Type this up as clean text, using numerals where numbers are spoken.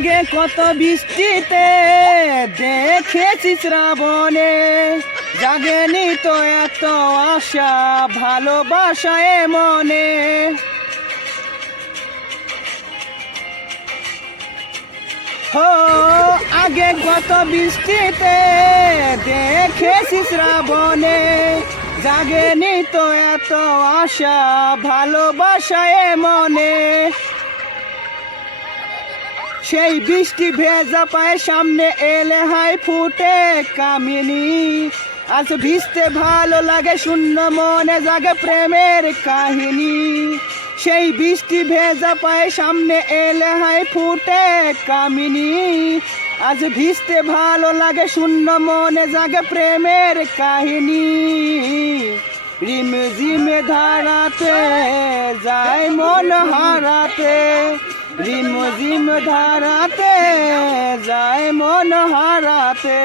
আগে কত বৃষ্টিতে দেখেছি শ্রাবণে, জাগেনি তো এত আশা ভালোবাসায় মনে। হো আগে কত বৃষ্টিতে দেখেছি শ্রাবণে, জাগেনি তো এত আশা ভালোবাসায় মনে। সেই বৃষ্টি ভেজা পায়ে সামনে এলে হাই ফুটে কামিনী, আজ ভিজতে ভালো লাগে শূন্য মনে জাগে প্রেমের কাহিনী। সেই বৃষ্টি ভেজা পায়ে সামনে এলে হাই ফুটে কামিনী, আজ ভিজতে ভালো লাগে শূন্য মনে জাগে প্রেমের কাহিনী। রিম ঝিমে ধারাতে যায় মন হারাতে, রিম ঝিম ধারাতে যায় মন হারাতে।